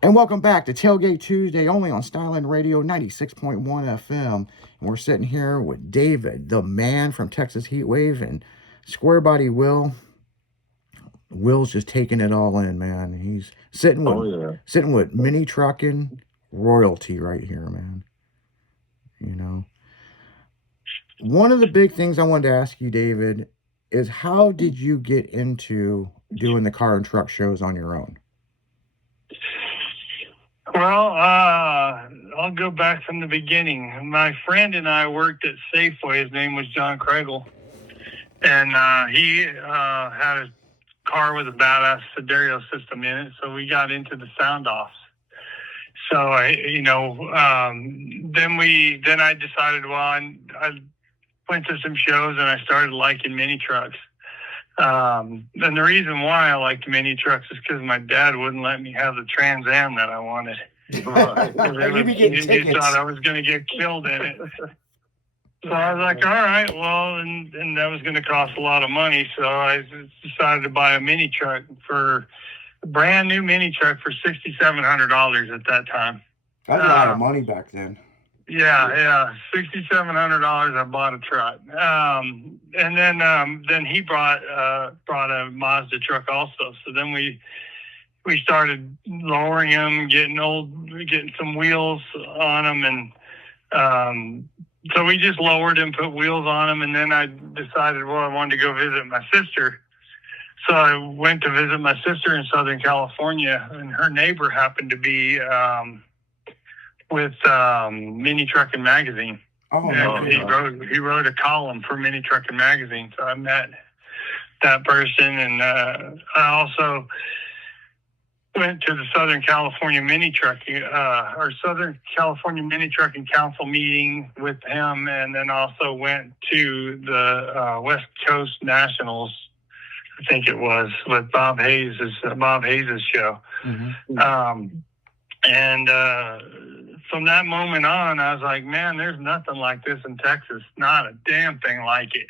And welcome back to Tailgate Tuesday, only on Styline Radio 96.1 FM. And we're sitting here with David, the man from Texas Heatwave, and Square Body Will. Will's just taking it all in, man. He's sitting with mini trucking royalty right here, man. You know. One of the big things I wanted to ask you, David, is how did you get into doing the car and truck shows on your own? Well, I'll go back from the beginning. My friend and I worked at Safeway. His name was John Kregel. And he had a car with a badass stereo system in it, so we got into the sound offs. So then I decided, well, I went to some shows and I started liking mini trucks. And the reason why I liked mini trucks is because my dad wouldn't let me have the Trans Am that I wanted. He thought I was going to get killed in it. So I was like, all right, well, and that was going to cost a lot of money. So I decided to buy a mini truck a brand new mini truck for $6,700 at that time. That's a lot of money back then. Yeah, $6,700. I bought a truck, and then he brought a Mazda truck also. So then we started lowering them, getting some wheels on them, and so we just lowered them, put wheels on them, and then I decided, well, I wanted to go visit my sister. So I went to visit my sister in Southern California, and her neighbor happened to be with Mini Trucking Magazine. Oh, and he wrote a column for Mini Trucking Magazine. So I met that person, and I also went to the Southern California Mini Trucking Council meeting with him, and then also went to the West Coast Nationals, I think it was, with Bob Hayes' show. Mm-hmm. And from that moment on, I was like, man, there's nothing like this in Texas. Not a damn thing like it.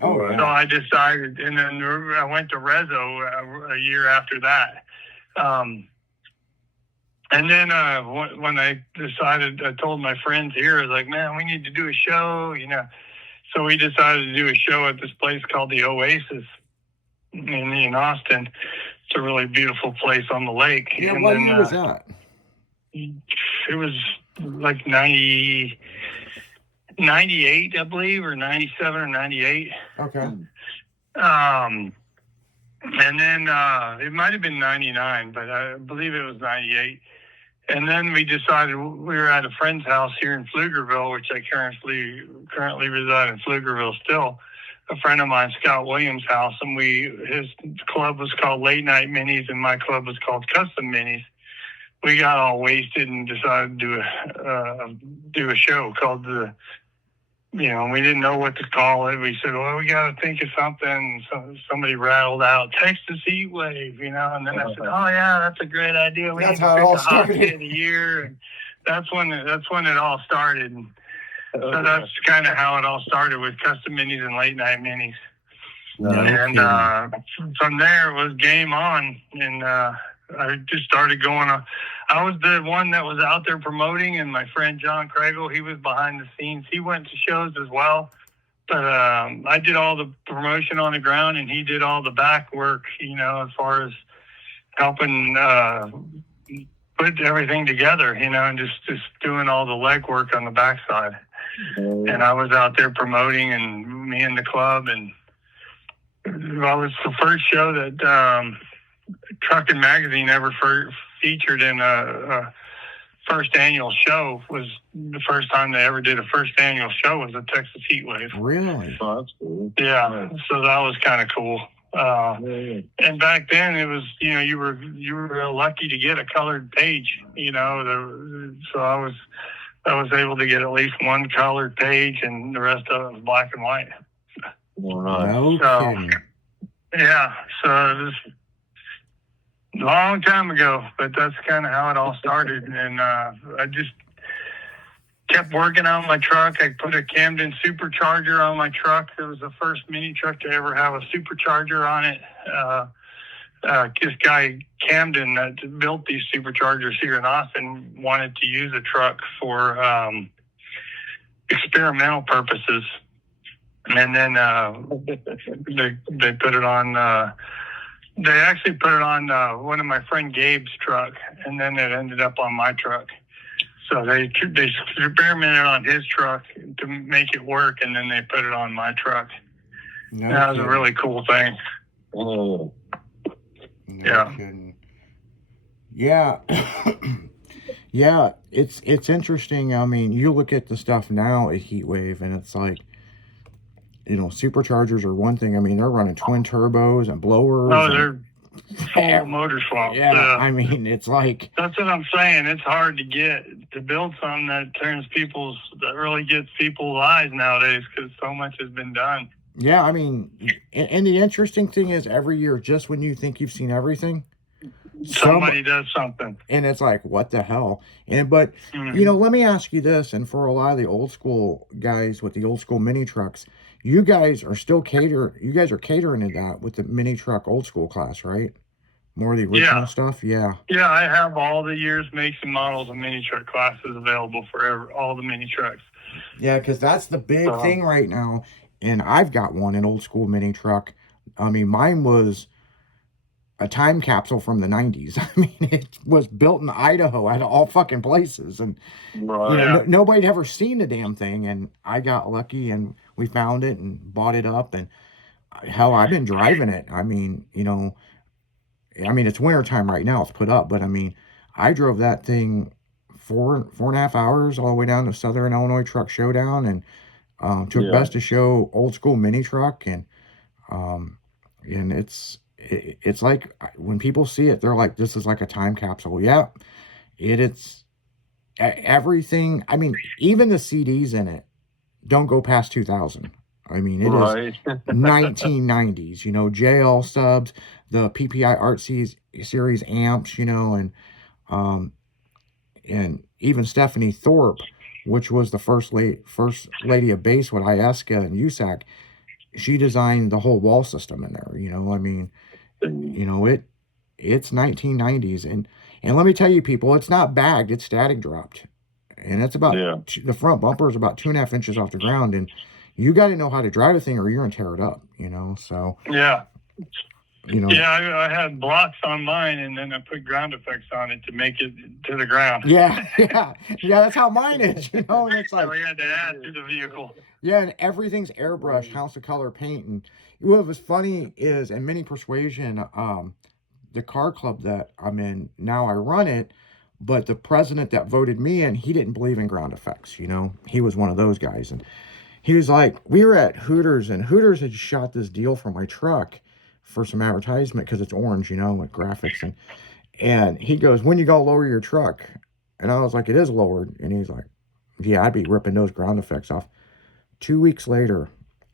Oh, yeah. So I decided, and then I went to Rezo a year after that. And then when I decided, I told my friends here, I was like, man, we need to do a show, So we decided to do a show at this place called the Oasis in Austin. It's a really beautiful place on the lake. Yeah, what year was that? It was like 98, I believe, or 97 or 98. Okay. And then it might have been 99, but I believe it was 98. And then we decided we were at a friend's house here in Pflugerville, which I currently reside in Pflugerville still. A friend of mine, Scott Williams' house, and his club was called Late Night Minis, and my club was called Custom Minis. We got all wasted and decided to do a show called we didn't know what to call it. We said, well, we got to think of something. So somebody rattled out Texas Heat Wave, and then I said, oh yeah, that's a great idea. That's how it all started. Hot of the year, and that's when it all started. And so that's kind of how it all started with Custom Minis and Late Night Minis. And from there it was game on, and I just started going on. I was the one that was out there promoting, and my friend John Kregel, he was behind the scenes. He went to shows as well, but I did all the promotion on the ground, and he did all the back work, as far as helping put everything together, and just doing all the legwork on the backside. And I was out there promoting, and me and the club, and I was the first show that Trucking Magazine ever featured in a first annual show. Was the first time they ever did a first annual show was a Texas Heat Wave. Really? Oh, that's cool. Yeah, so that was kind of cool. And back then it was, you were lucky to get a colored page, so I was able to get at least one colored page, and the rest of it was black and white. Okay. Yeah, so it was a long time ago, but that's kind of how it all started. And I just kept working on my truck. I put a Camden supercharger on my truck. It was the first mini truck to ever have a supercharger on it. this guy Camden that built these superchargers here in Austin wanted to use a truck for experimental purposes, and then they put it on. They actually put it on one of my friend Gabe's truck, and then it ended up on my truck. So they experimented on his truck to make it work, and then they put it on my truck. That was a really cool thing. No kidding. Yeah. Yeah, it's interesting. I mean, you look at the stuff now at Heatwave, and it's like, you know, superchargers are one thing. I mean, they're running twin turbos and blowers. Oh, they're full motor swap. Yeah, I mean, it's like... That's what I'm saying. It's hard to build something that really gets people's eyes nowadays, because so much has been done. Yeah, I mean, and the interesting thing is, every year, just when you think you've seen everything, somebody does something. And it's like, what the hell? But, you know, let me ask you this, and for a lot of the old school guys with the old school mini trucks, you guys are catering to that with the mini truck old school class, right? More of the original stuff? Yeah. Yeah, I have all the years, makes, and models of mini truck classes available for all the mini trucks. Yeah, because that's the big thing right now. And I've got one, an old school mini truck. I mean, mine was a time capsule from the 90s. I mean, it was built in Idaho out of all fucking places. And you know, nobody'd ever seen the damn thing. And I got lucky, and we found it and bought it up. And hell, I've been driving it. I mean, you know, it's wintertime right now. It's put up. But I mean, I drove that thing 4.5 hours all the way down to Southern Illinois Truck Showdown, and took Best of Show old school mini truck. And it's like, when people see it, they're like, this is like a time capsule. Yeah, it's everything. I mean, even the CDs in it don't go past 2000. I mean, it is 1990s, you know, JL subs, the PPI Art Series amps, you know, and even Stephanie Thorpe, which was the first lady of Basswood, Iesca and USAC, she designed the whole wall system in there, you know. I mean, you know, it's 1990s, and let me tell you, people, it's not bagged, it's static dropped, and it's about the front bumper is about 2.5 inches off the ground, and you got to know how to drive a thing, or you're gonna tear it up, you know. So you know, I had blocks on mine, and then I put ground effects on it to make it to the ground. Yeah, that's how mine is, you know. And it's like, so we had to add to the vehicle. Yeah, and everything's airbrushed, house of color paint. And what was funny is, in Mini Persuasion, the car club that I'm in now, I run it, but the president that voted me in, he didn't believe in ground effects, you know. He was one of those guys, and he was like, we were at Hooters, and Hooters had shot this deal for my truck for some advertisement, because it's orange, you know, with graphics, and he goes, when you gonna lower your truck? And I was like, it is lowered. And he's like, yeah, I'd be ripping those ground effects off. 2 weeks later,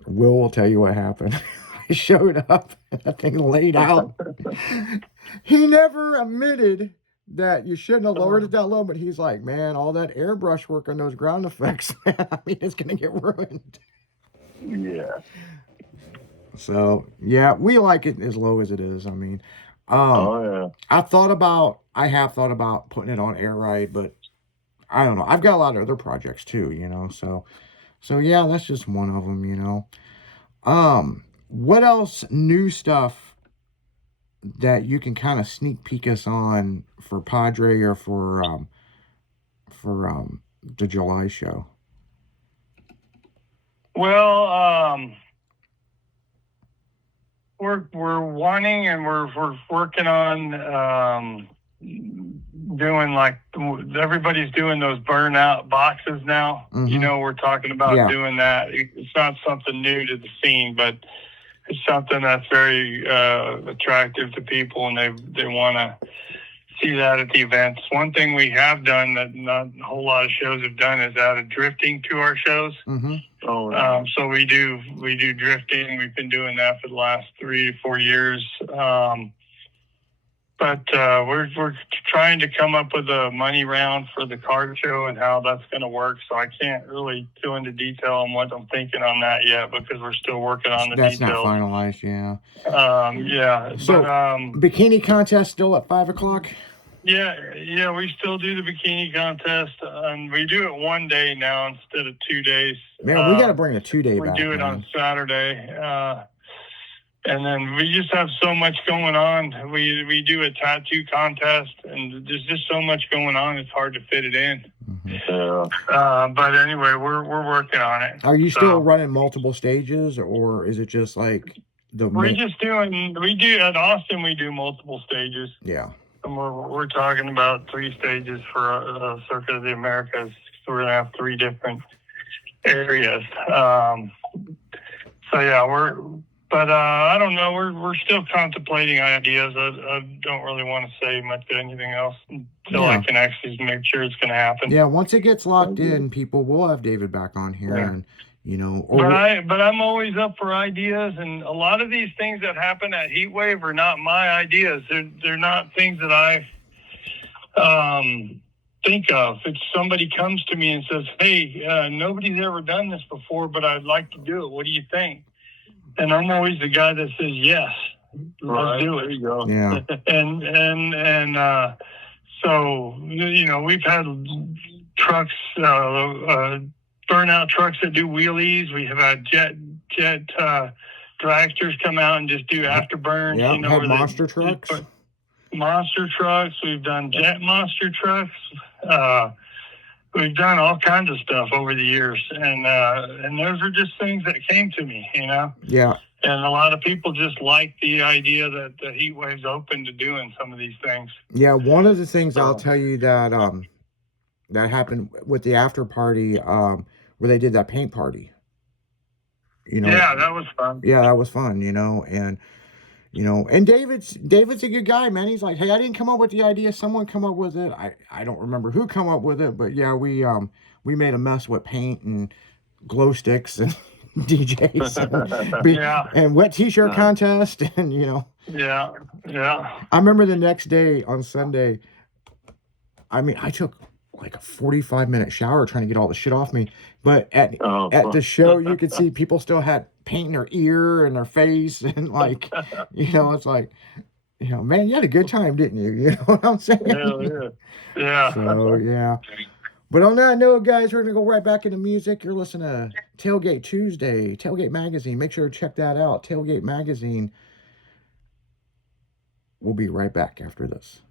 will tell you what happened. I showed up, and that thing laid out. He never admitted that you shouldn't have lowered it that low, but he's like, man, all that airbrush work on those ground effects, I mean, it's gonna get ruined. Yeah. So yeah, we like it as low as it is. I mean, I have thought about putting it on air ride, but I don't know. I've got a lot of other projects too, you know. So yeah, that's just one of them, you know. What else new stuff that you can kind of sneak peek us on for Padre, or for the July show? Well, we're wanting, and we're working on doing, like, everybody's doing those burnout boxes now. You know, we're talking about doing that. It's not something new to the scene, but it's something that's very attractive to people, and they want to see that at the events. One thing we have done that not a whole lot of shows have done is added drifting to our shows. So we do drifting. We've been doing that for the last 3 to 4 years. But we're trying to come up with a money round for the card show and how that's going to work. So I can't really go into detail on what I'm thinking on that yet because we're still working on the That's details. not finalized, yeah. Yeah. So, bikini contest still at 5 o'clock? Yeah, we still do the bikini contest, and we do it one day now instead of 2 days. Man, we got to bring a 2-day back. We do it on Saturday. And then we just have so much going on. We do a tattoo contest, and there's just so much going on. It's hard to fit it in. Mm-hmm. But anyway, we're working on it. Are you still running multiple stages, or is it just like we do at Austin? We do multiple stages. Yeah. And we're talking about 3 stages for a Circuit of the Americas. So we're gonna have 3 different areas. So yeah, but I don't know. We're still contemplating ideas. I don't really want to say much of anything else until I can actually make sure it's going to happen. Yeah, once it gets locked in, people will have David back on here, and But I'm always up for ideas, and a lot of these things that happen at Heatwave are not my ideas. They're not things that I think of. If somebody comes to me and says, "Hey, nobody's ever done this before, but I'd like to do it. What do you think?" And I'm always the guy that says, "Yes, let's do it." There you go. Yeah. and so we've had trucks, burnout trucks that do wheelies. We have had jet dragsters come out and just do afterburns. Yeah, had monster trucks. Monster trucks. We've done jet monster trucks. We've done all kinds of stuff over the years, and those are just things that came to me, Yeah. And a lot of people just like the idea that the Heatwave's open to doing some of these things. Yeah, one of the things I'll tell you that that happened with the after party, where they did that paint party. Yeah, that was fun. Yeah, that was fun. And David's a good guy, man. He's like, "Hey, I didn't come up with the idea. Someone come up with it. I don't remember who come up with it, but yeah, we made a mess with paint and glow sticks and DJs and wet t-shirt contest and Yeah. I remember the next day on Sunday. I mean, I took like a 45-minute shower trying to get all the shit off me, but at the show you could see people still had paint in their ear and their face, and like it's like man, you had a good time, didn't you? You know what I'm saying? Yeah. So yeah. But on that note, guys, we're gonna go right back into music. You're listening to Tailgate Tuesday, Tailgate Magazine. Make sure to check that out, Tailgate Magazine. We'll be right back after this.